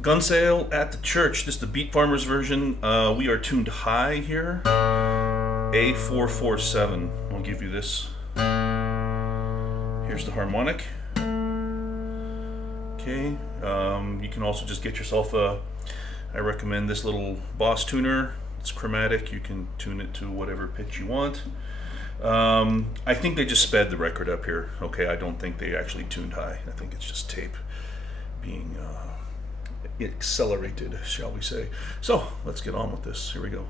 Gun sale at the church. This is the Beat Farmers version. We are tuned high here. A447. I'll give you this. Here's the harmonic. Okay. You can also just get yourself a. I recommend this little Boss tuner. It's chromatic. You can tune it to whatever pitch you want. I think they just sped the record up here. Okay, I don't think they actually tuned high. I think it's just tape being accelerated, shall we say. So let's get on with this. Here we go.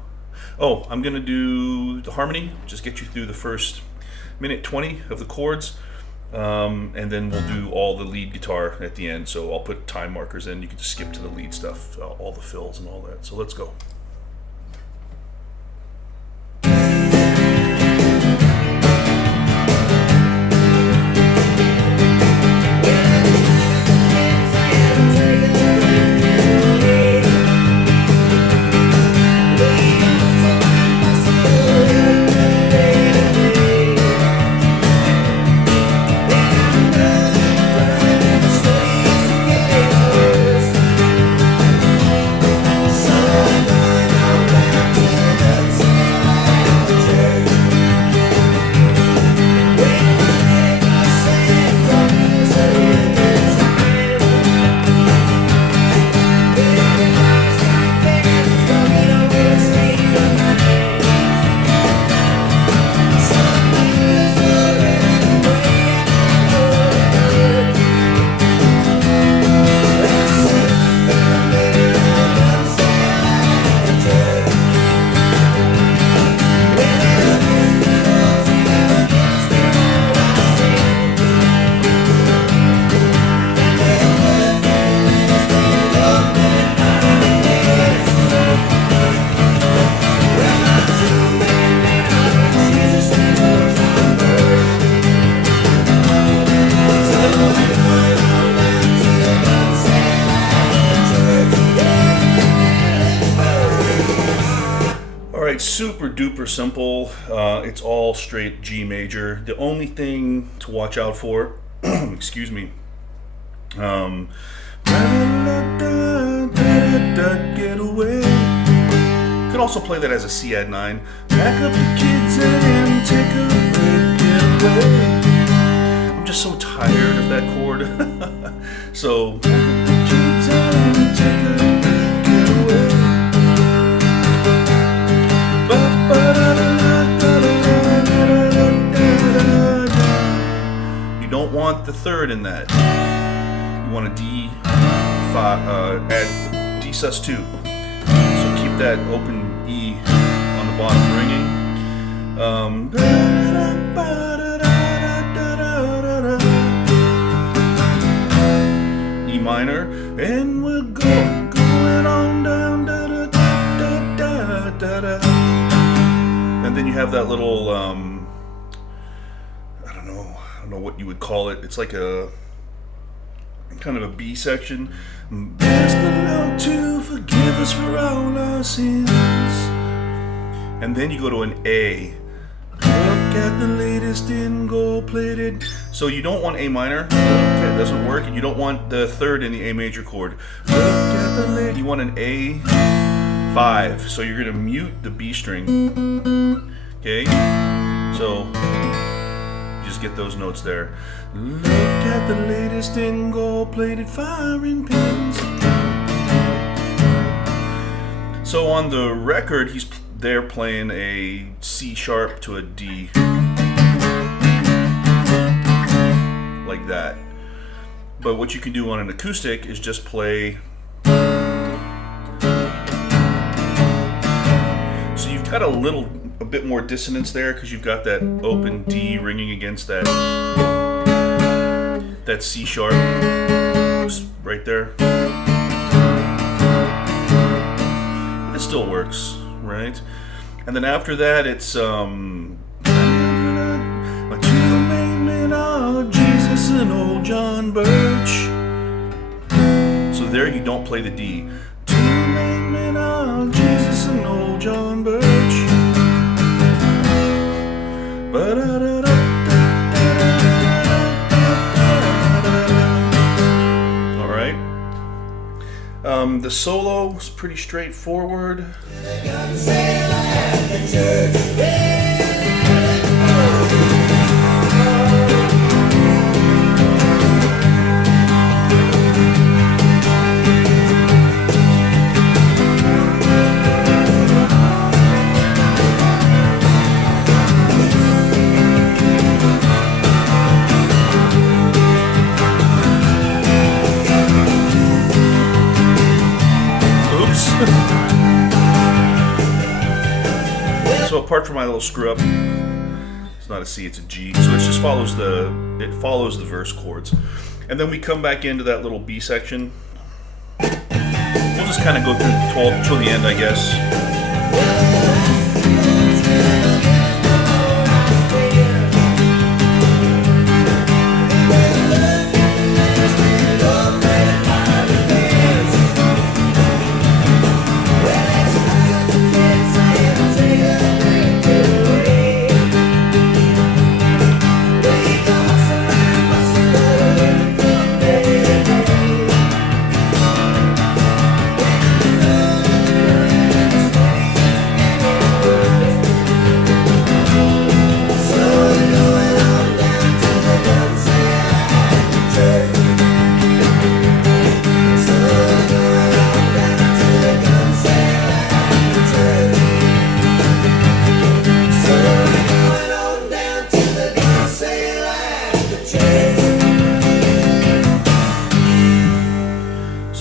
Oh, I'm gonna do the harmony, just get you through the first minute 20 of the chords, and then we'll do all the lead guitar at the end. So I'll put time markers in. You can just skip to the lead stuff, all the fills and all that. So let's go. Super duper simple. It's all straight G major. The only thing to watch out for, excuse me, get away. You could also play that as a C add 9. Back up the kids and take a break, get away. I'm just so tired of that chord. So back up the kids and take a break, get away. You don't want the third in that. You want a D5, add D sus2. So keep that open E on the bottom ringing. E minor, and we're going on down. And then you have that little, I don't know what you would call it. It's like a kind of a B section. Ask the Lord to forgive us for all our sins. And then you go to an A. Look at the latest in gold-plated. So you don't want A minor. Okay, it doesn't work. And you don't want the third in the A major chord. Look at the latest. You want an A5. So you're going to mute the B string. Okay, so just get those notes there. Look at the latest in gold-plated firing pins. So on the record, they're playing a C sharp to a D, like that. But what you can do on an acoustic is just play. So you've got a bit more dissonance there because you've got that open D ringing against that C sharp right there. But it still works, right? And then after that, it's my two main men are Jesus and old John Birch. So there you don't play the D. Two main men are Jesus and old John Birch. All right. The solo is pretty straightforward. So apart from my little screw up, it's not a C, it's a G. So it just follows the verse chords, and then we come back into that little B section. We'll just kind of go through till the end, I guess.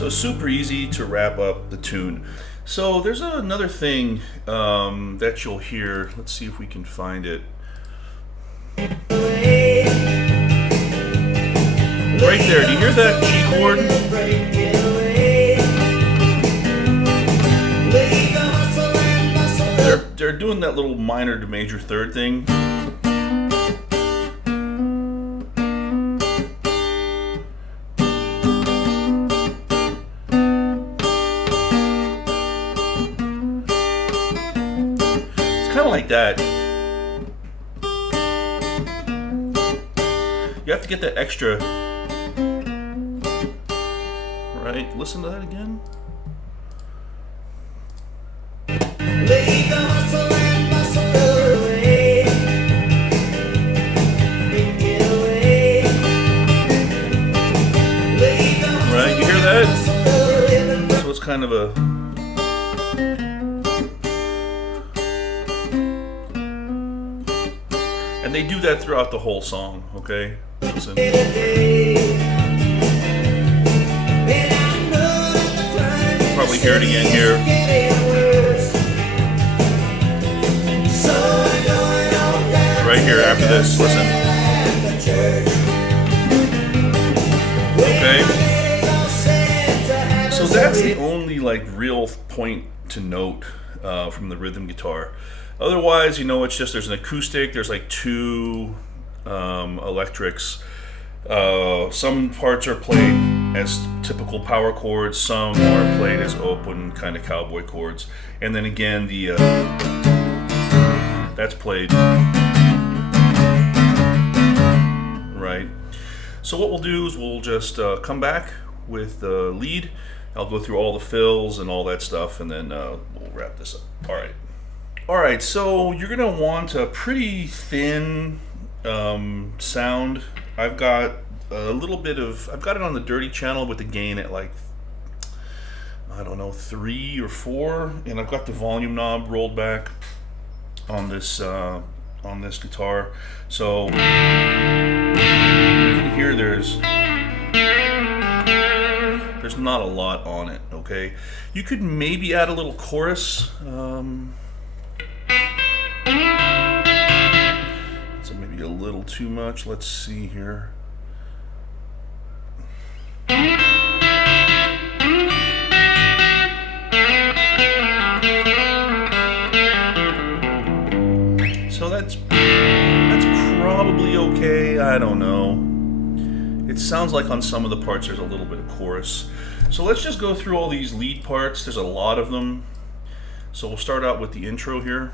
Super easy to wrap up the tune. So there's another thing that you'll hear. Let's see if we can find it. Right there, do you hear that G chord? They're doing that little minor to major third thing. Like that. You have to get that extra. Right, listen to that again. Right, you hear that? So it's kind of a and they do that throughout the whole song, okay? Listen. Probably hear it again here. Right here after this, listen. Okay? So that's the only like real point to note from the rhythm guitar. Otherwise, you know, it's just there's an acoustic, there's like two electrics. Some parts are played as typical power chords, some are played as open kind of cowboy chords, and then again the that's played right. So what we'll do is we'll just come back with the lead. I'll go through all the fills and all that stuff, and then we'll wrap this up. All right, so you're gonna want a pretty thin sound. I've got a little bit of, I've got it on the dirty channel with the gain at like, I don't know, 3 or 4, and I've got the volume knob rolled back on this guitar. So you can hear there's not a lot on it, okay? You could maybe add a little chorus. So maybe a little too much. Let's see here. So that's probably okay. I don't know. It sounds like on some of the parts there's a little bit of chorus. So let's just go through all these lead parts. There's a lot of them. So we'll start out with the intro here.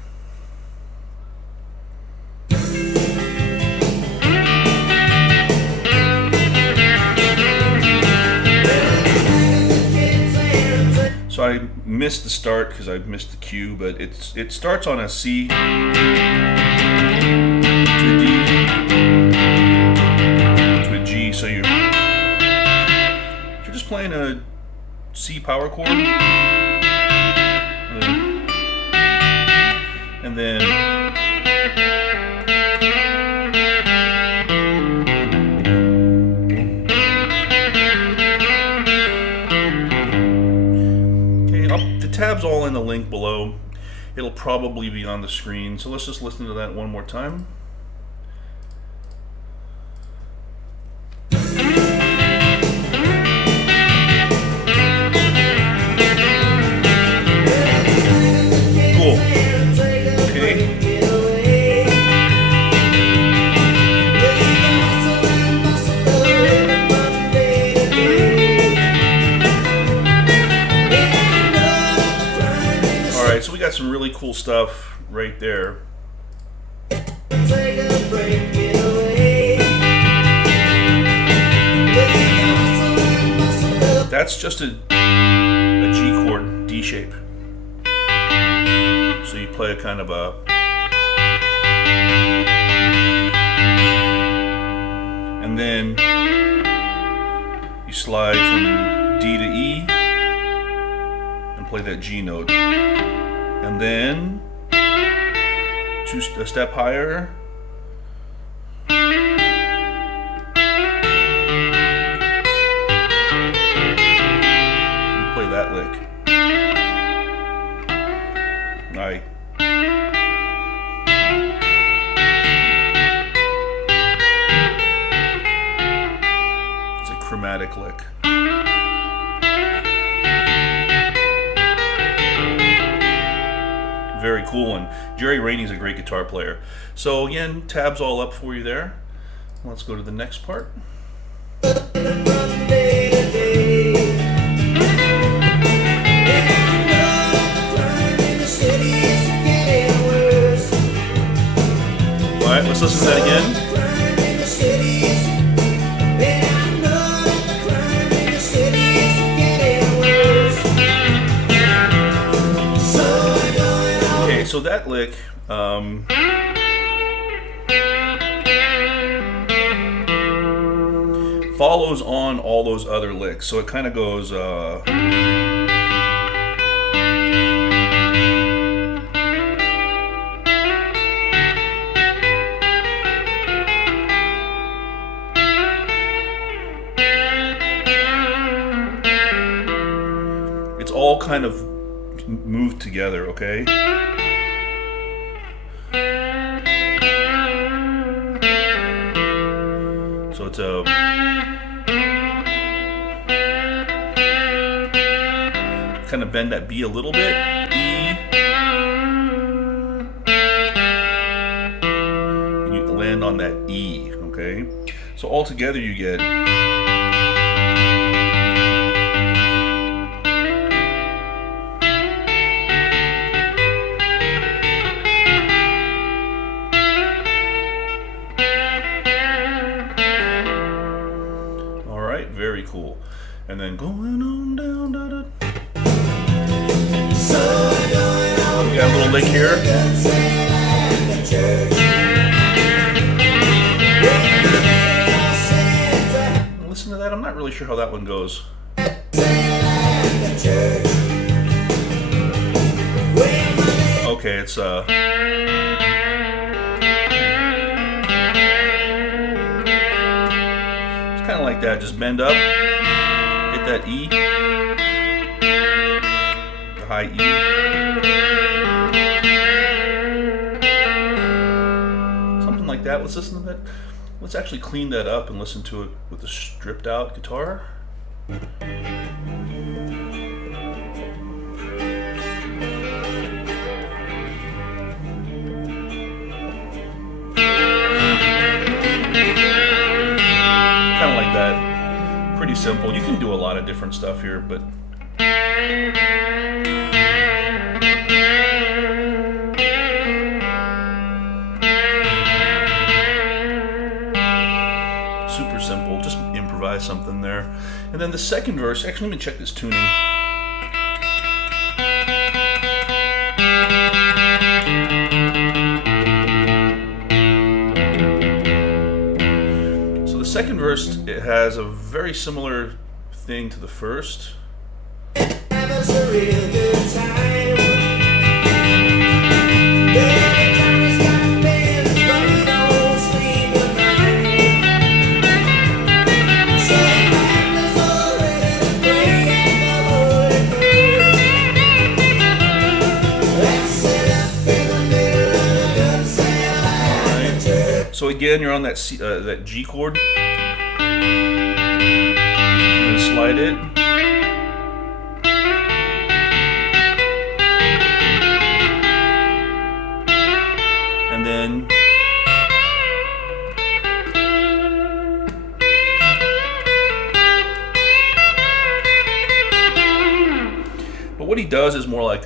So I missed the start because I missed the cue, but it starts on a C to a D to a G. So you're just playing a C power chord, and then tabs all in the link below. It'll probably be on the screen, so let's just listen to that one more time. Cool. Okay. So we got some really cool stuff right there. That's just a G chord, D shape. So you play a kind of a, and then you slide from D to E and play that G note. And then a step higher. You play that lick. Right. It's a chromatic lick. Very cool one. Jerry Rainey's a great guitar player. So again, tabs all up for you there. Let's go to the next part. Alright, let's listen to that again. So that lick, follows on all those other licks. So it kind of goes, it's all kind of moved together, okay? So it's a kind of bend that B a little bit, E, and you land on that E, okay? So all together you get very cool. And then going on down, da, da. We got a little lick here. Listen to that. I'm not really sure how that one goes. Okay, it's kind of like that, just bend up, hit that E, the high E. Something like that. Let's listen to that. Let's actually clean that up and listen to it with the stripped out guitar. That pretty simple. You can do a lot of different stuff here, but super simple. Just improvise something there. And then the second verse, actually let me check this tuning. second verse, it has a very similar thing to the first. Have us a real good time. Every time he's got men, but he don't sleep at night. Say madness already to pray and the Holy Word. Let's sit up in the middle of the good sail like a church. So again, you're on that that G chord. And slide it. And then but what he does is more like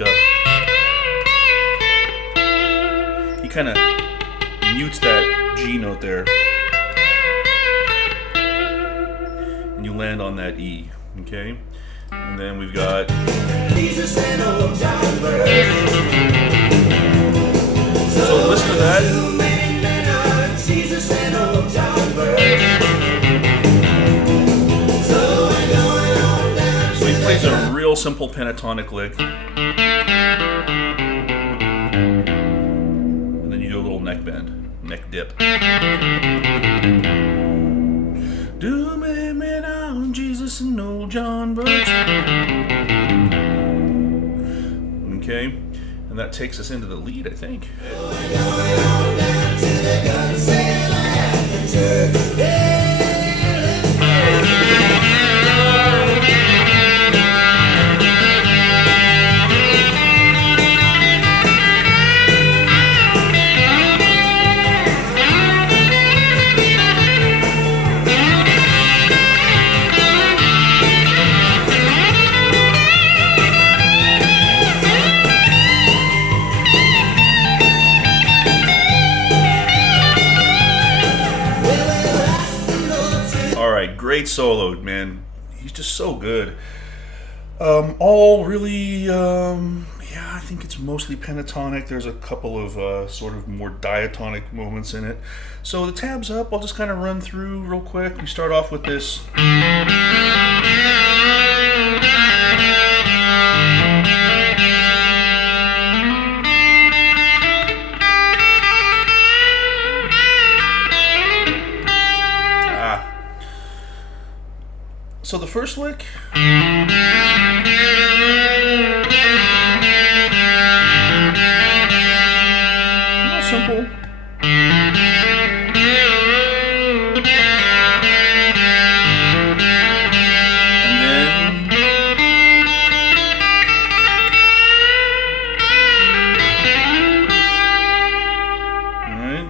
he kind of mutes that G note there, and you land on that E, okay? And then we've got Jesus and old John Burke. so listen to that. Too many men are Jesus and old John Burke. So we're going on down So he to plays the a real simple pentatonic lick, and then you do a little neck bend, neck dip. Do me down, Jesus and old John Burke. Okay, and that takes us into the lead, I think. Great solo, man. He's just so good. All really, yeah, I think it's mostly pentatonic. There's a couple of sort of more diatonic moments in it. So the tabs up, I'll just kind of run through real quick. We start off with this. So the first lick, real simple. And then all right.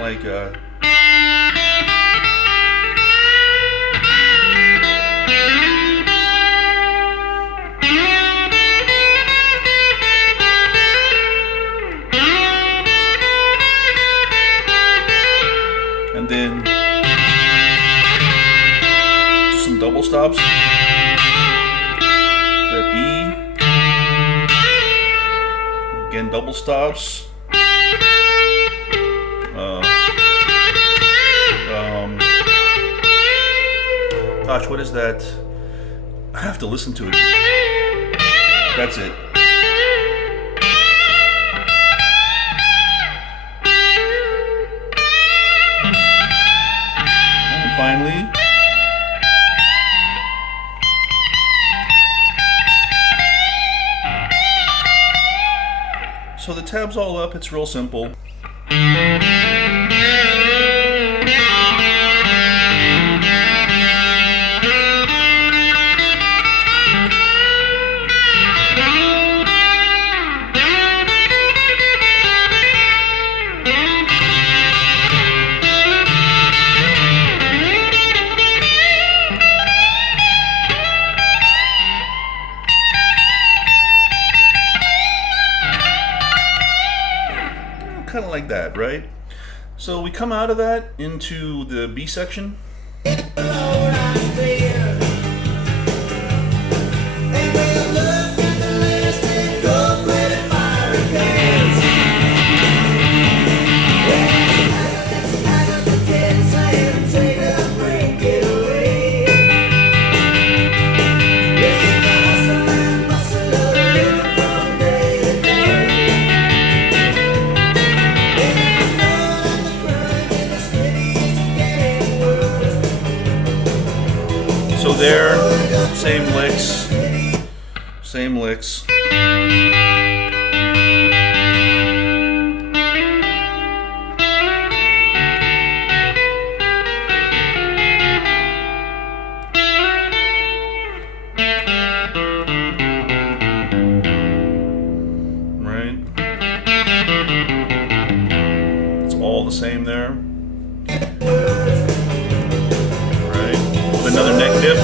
Like and then just some double stops. That E, again double stops. Gosh, what is that? I have to listen to it. That's it. And finally, so the tab's all up. It's real simple. Kind of like that, right? So we come out of that into the B section. So there, same licks. Same licks. Right? It's all the same there. Right? With another neck dip.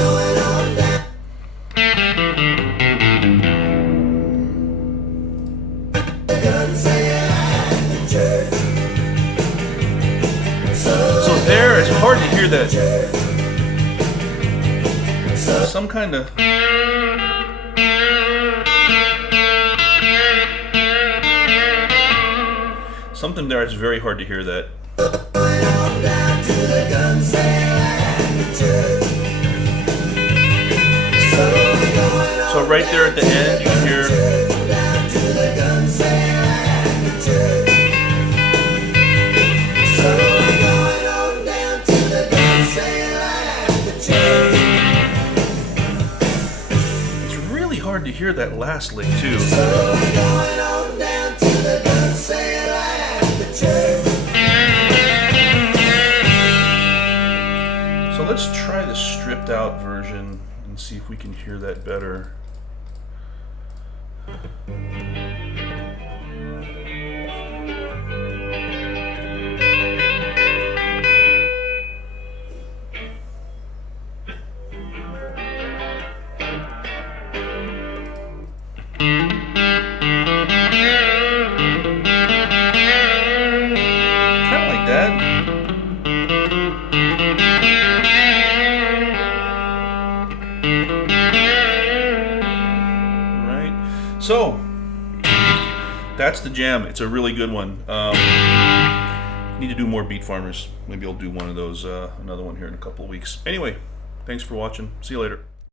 So there, it's hard to hear that. Some kind of. Something there, it's very hard to hear that. So right there at the end, you can hear. It's really hard to hear that last lick too. So let's try the stripped out version and see if we can hear that better. Kind of like that. Right. So that's the jam. It's a really good one. Need to do more Beat Farmers. Maybe I'll do one of those, another one here in a couple of weeks. Anyway, thanks for watching. See you later.